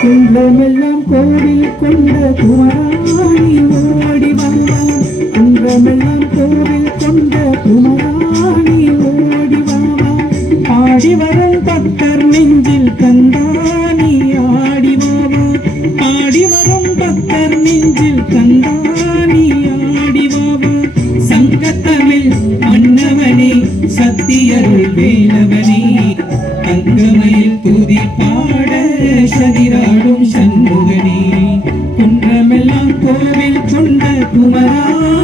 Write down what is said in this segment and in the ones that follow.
குன்றமெல்லாம் கோவில் கொண்ட குமராணி ஓடி வாவா குன்றமெல்லாம் கோவில் கொண்ட குமராணி ஓடி வாவா ஆடி வரும் பக்தர் நெஞ்சில் கந்தானி ஆடி வாவா ஆடி வரும் பக்தர் நெஞ்சில் கந்தானி ஆடி வாவா சங்கத்தமிழ் மன்னவனே சத்தியருள் வேலவனே. தங்கமயில் துதி பாட சதிர கொண்ட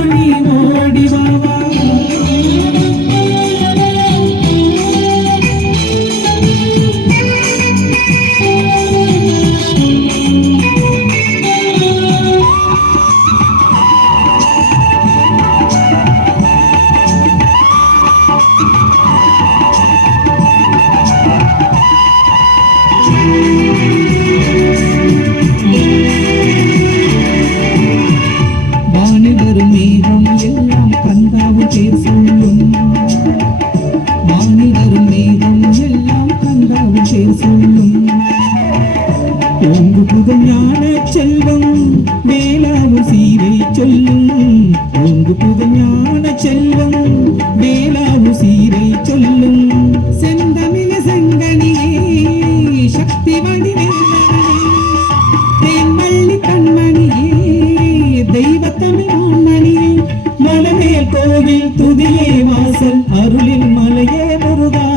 மேகம் எல்லாம் கந்தாவு பேர் சொல்லும் வானில் வரும் மேகம் எல்லாம் கந்தாவு பேர் சொல்லும் ஓங்கு புகழ் ஞான செல்வம் வேளாவு சீரை சொல்லும். ஓங்கு புகழ் ஞான செல்வம் மலமேல் துதியே வாசல் அருளின் மலையே முருகா.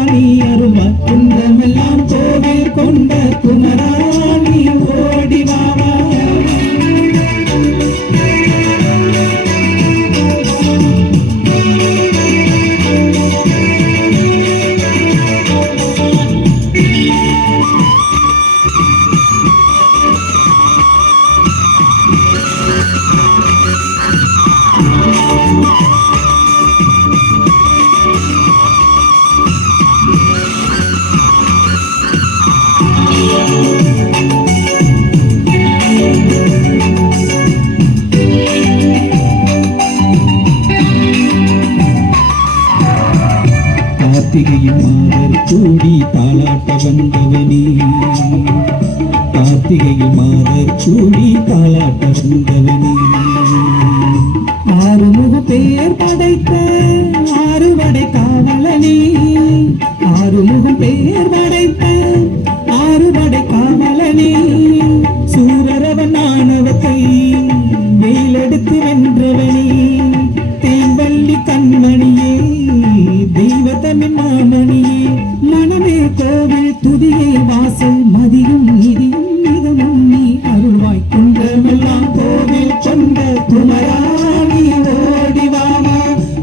கூடி தாளாட்ட வந்தவனே. கார்த்திகையில் மாதர் கூடி தாளாட்ட வந்தவனே. ஆறுமுக பெயர் படைத்த ஆறுவடை காவலனே. ஆறுமுகம் பெயர் படைத்த வாசல் நீதியும் நீதமும் நீ அருள்வாய். குன்றமெல்லாம் கோவில் சொந்த குமராணி ஓடி வாமா.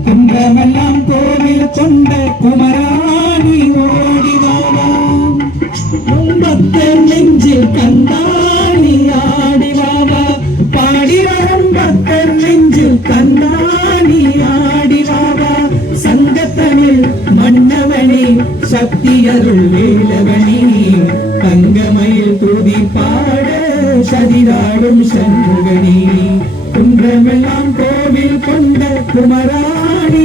குன்றமெல்லாம் கோவில் சொந்த குமரா தமிழ் மன்னவனே சக்தி அருள் வேலவனே. தங்கமயில் துதி பாட சதிராடும் சண்முகனே. குன்றமெல்லாம் கோவில் கொண்ட குமராணி